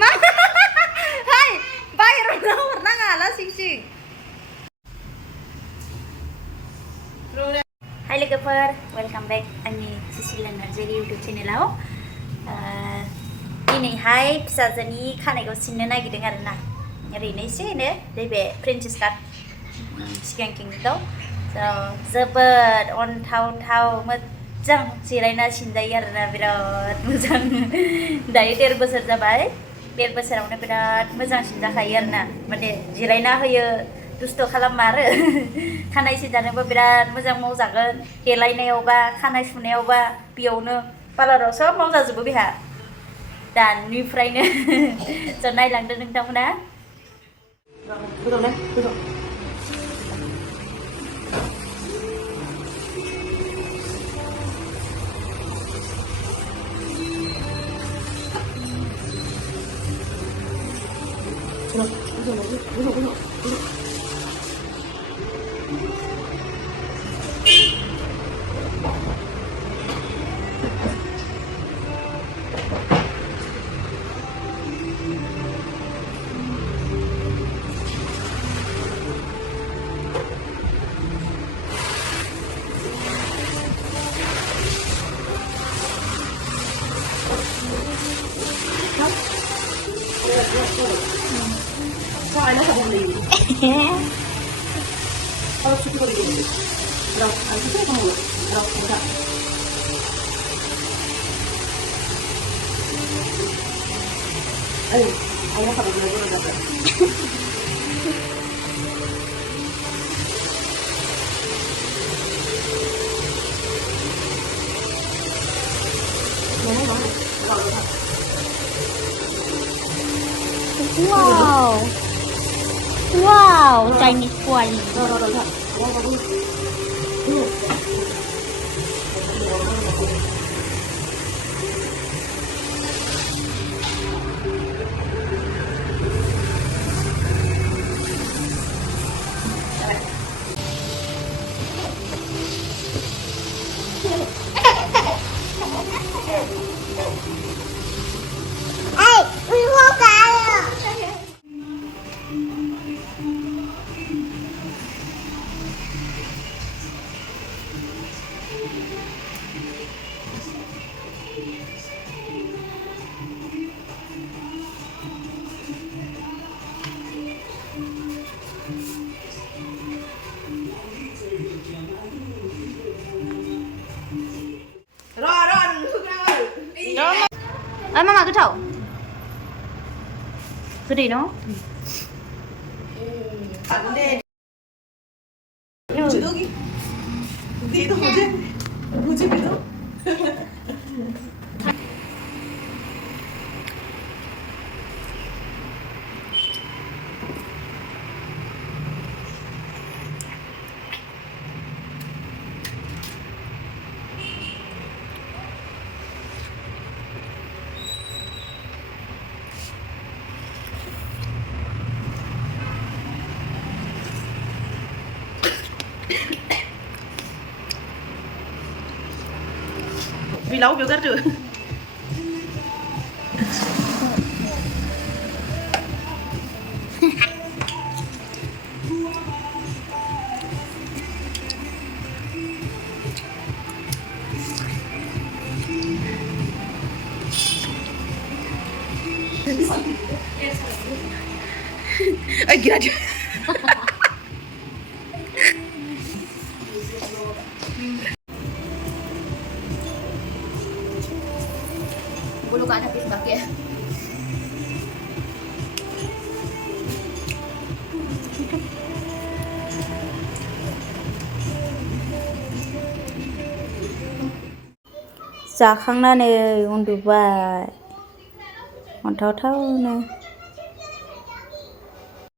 मा हाय बाहेराव हरनाङा लासिंसिं हाय लोगोफोर वेलकाम बैक आंनि सुसिला नार्जारि इउटुब चेनेलाव दिनैहाय फिसाजोनि खानायखौ सिननो नागिरदों आरोना ओरैनो एसेनो नैबे प्रिन्सेस काट सिगांथिंनिखौ जोबोद अनथावथाव मोजां जिरायना सिनजायो आरोना बिराद मोजां दायो 1.5 बोसोर जाबाय 1.5 बोसोरावनो बिराद मोजां सिनजाखायो आरोना माने जिरायना होयो दुस्थ' खालामा आरो खानाय सिनजानोबो बिराद मोजां मावजागोन देलायनायावबा खानाय सुनायावबा बेयावनो पार्लाराव सब मावजाजोबो बेहा दानिफ्रायनो जों नायलांदो नोंथांमोना Soalnya sabun lagi. Kalau cukup lagi. Berapa? Itu kamu. Berapa? Ayo, ayo sabun lagi berapa? Mana? Wow, wow, Chinese quay. Mama Goto. Gede no? Gede. Judogi. Gede hoje. Hoje gitu. Vì lâu biểu gắt rồi. Ay gila aja. Bulu ka na pisbak ya. जाखांनानै उन्दुबाय अन्थावथावनो